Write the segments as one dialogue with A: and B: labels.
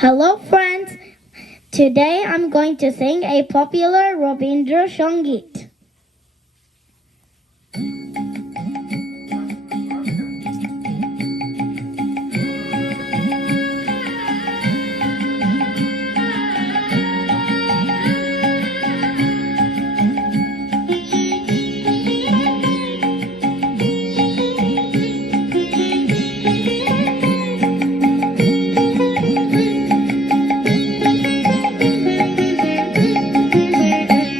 A: Hello, friends. Today I'm going to sing a popular Rabindra Sangit.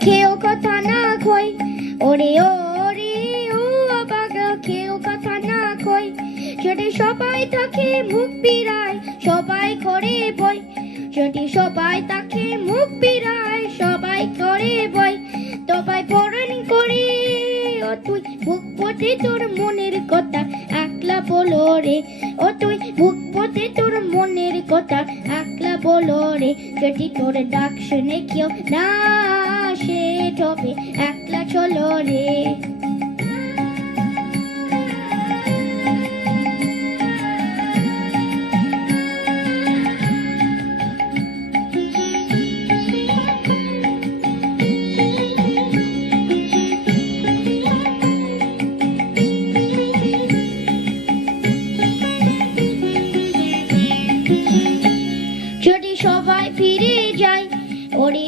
A: কেউ কথা না কই। ওরে ওরে, ও বাগা কেউ কথা না কই। যদি সবাই তাকে মুখ বিরায় সবাই করে বই। যদি সবাই তাকে মুখ বিরায় সবাই করে বই। তবাই পরণ করে, ও তুই মুখ পথে তোর মনের কথা, একলা বলো রে। ও তুই মুখ পথে তোর মনের কথা, একলা বলো রে। যদি তোর ডাক শুনে কেউ না তবে একলা চলো রে? যদি সবাই ফিরে যায় ওরে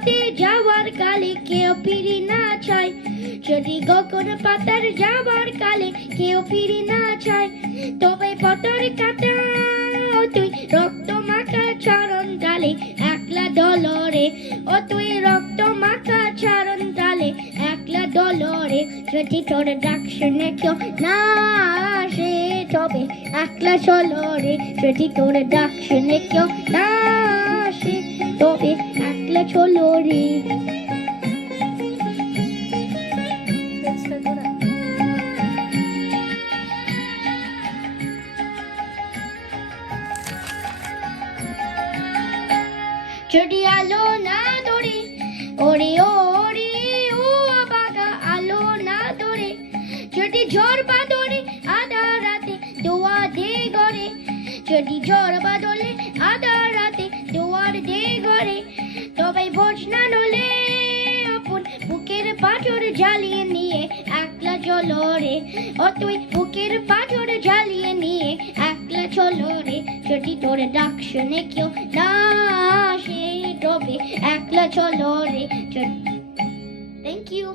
A: পাতে যাওয়ার কালে কেউ ফিরি না চায়। যদি কখন পাতার যাওয়ার কালে কেউ ফিরি না চায়, তবে পতর কাটা তুই রক্ত মাখা চরণ ডালে একলা দলরে, ও তুই রক্ত মাখা চরণ ডালে একলা দলরে। যদি তোর ডাক শুনে কেউ না আসে, তবে একলা চলো রে যদি তোর ডাক শুনে কেউ না তবে একলা চলো রে। যদি আলো না ধরে, ওরে ওরে, ও বাগা আলো না ধরে, যদি ঝড় বাদরে আধা রাতে দোয়া দে গড়ে যদি ঝড় দোয়ার গড়ে তবে বোঝ না নলে আপন বুকের পাথর জ্বালিয়ে নিয়ে একলা চলো রে। ও তুই বুকের পাথর জ্বালিয়ে নিয়ে একলা চলো রে। যদি তোর ডাক শুনে কেউ না আসে তবে একলা চলো রে। Thank you